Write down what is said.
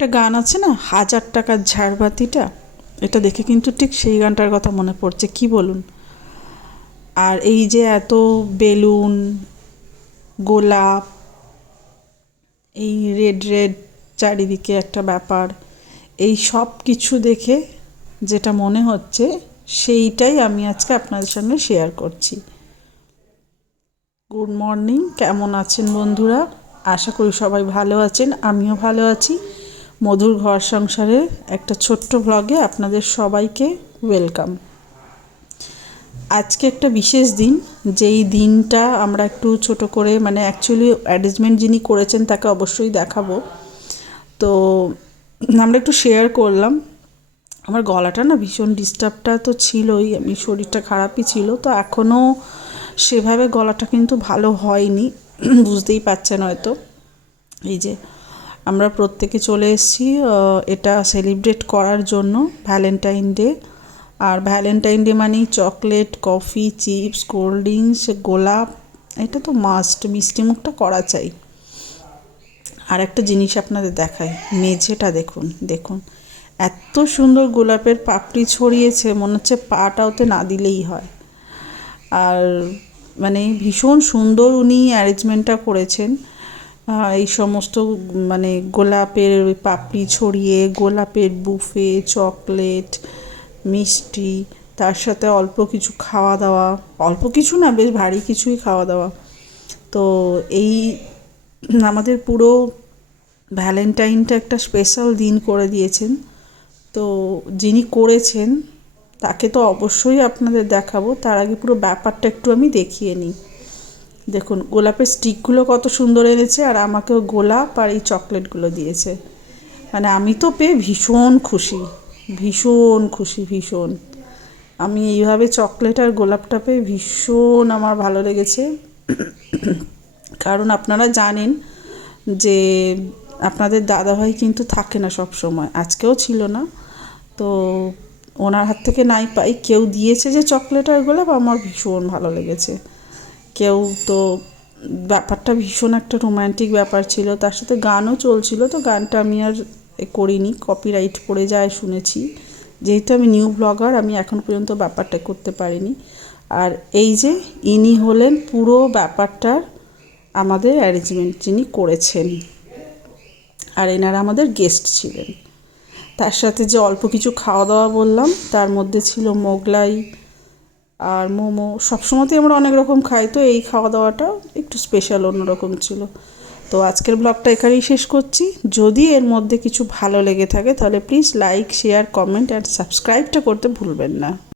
একটা গান আছে না, 1000 টাকার ঝাড়বাতিটা, এটা দেখে কিন্তু ঠিক সেই গানটার কথা মনে পড়ছে, কি বলুন। আর এই যে এত বেলুন, গোলাপ, এই রেড রেড চারিদিকে একটা ব্যাপার, এই সব কিছু দেখে যেটা মনে হচ্ছে সেইটাই আমি আজকে আপনাদের সঙ্গে শেয়ার করছি। গুড মর্নিং, কেমন আছেন বন্ধুরা? আশা করি সবাই ভালো আছেন, আমিও ভালো আছি। মধুর ঘর সংসারের একটা ছোট্ট ব্লগে আপনাদের সবাইকে ওয়েলকাম। আজকে একটা বিশেষ দিন, যেই দিনটা আমরা একটু ছোট করে, মানে অ্যাকচুয়ালি অ্যারেঞ্জমেন্ট যিনি করেছেন তাকে অবশ্যই দেখাবো, তো আমরা একটু শেয়ার করলাম। আমার গলাটা না ভীষণ ডিস্টার্বটা তো ছিলই, আমি শরীরটা খারাপই ছিল, তো এখনও সেভাবে গলাটা কিন্তু ভালো হয়নি, বুঝতেই পারছেন হয়তো। এই যে আমরা প্রত্যেকে চলে এসেছি এটা সেলিব্রেট করার জন্য, ভ্যালেন্টাইন ডে। আর ভ্যালেন্টাইন ডে মানেই chocolate, coffee, chips, cold drinks, গোলাপ, এটা তো মাস্ট, মিষ্টি মুখটা করা চাই। আর একটা জিনিস আপনাদের দেখাই, মেঝেটা দেখুন দেখুন, এত সুন্দর গোলাপের পাপড়ি ছড়িয়েছে, মনে হচ্ছে পাটা ওতে না দিলেই হয়। আর মানে ভীষণ সুন্দর উনি অ্যারেঞ্জমেন্টটা করেছেন, এই সমস্ত মানে গোলাপের পাপড়ি ছড়িয়ে, গোলাপের বুফে, চকলেট, মিষ্টি, তার সাথে অল্প কিছু খাওয়া দাওয়া, অল্প কিছু না, বেশ ভারী কিছুই খাওয়া দাওয়া। তো এই আমাদের পুরো ভ্যালেন্টাইনটা একটা স্পেশাল দিন করে দিয়েছেন। তো যিনি করেছেন তাকে তো অবশ্যই আপনাদের দেখাবো, তার আগে পুরো ব্যাপারটা একটু আমি দেখিয়ে নিই। দেখুন গোলাপের স্টিকগুলো কত সুন্দর এনেছে, আর আমাকেও গোলাপ আর এই চকলেটগুলো দিয়েছে। মানে আমি তো পেয়ে ভীষণ খুশি, ভীষণ খুশি, ভীষণ। আমি এইভাবে চকলেট আর গোলাপটা পেয়ে ভীষণ আমার ভালো লেগেছে। কারণ আপনারা জানেন যে আপনাদের দাদাভাই কিন্তু থাকে না সব সময়, আজকেও ছিল না, তো ওনার হাত থেকে নাই পাই, কেউ দিয়েছে যে চকলেট আর গোলাপ, আমার ভীষণ ভালো লেগেছে। কেউ তো ব্যাপারটা ভীষণ একটা রোম্যান্টিক ব্যাপার ছিল, তার সাথে গানও চলছিল, তো গানটা আমি আর করিনি, কপিরাইট পড়ে যায় শুনেছি, যেহেতু আমি নিউ ব্লগার, আমি এখন পর্যন্ত ব্যাপারটা করতে পারিনি। আর এই যে ইনি হলেন পুরো ব্যাপারটার আমাদের অ্যারেঞ্জমেন্ট যিনি করেছেন, আর এনারা আমাদের গেস্ট ছিলেন। তার সাথে যে অল্প কিছু খাওয়া দাওয়া বললাম, তার মধ্যে ছিল মোগলাই আর মোমো। সবসময়তেই আমরা অনেক রকম খাই, তো এই খাওয়া দাওয়াটা একটু স্পেশাল অন্যরকম ছিল। তো আজকের ব্লগটা এখানেই শেষ করছি। যদি এর মধ্যে কিছু ভালো লেগে থাকে তাহলে please like, share, comment and সাবস্ক্রাইবটা করতে ভুলবেন না।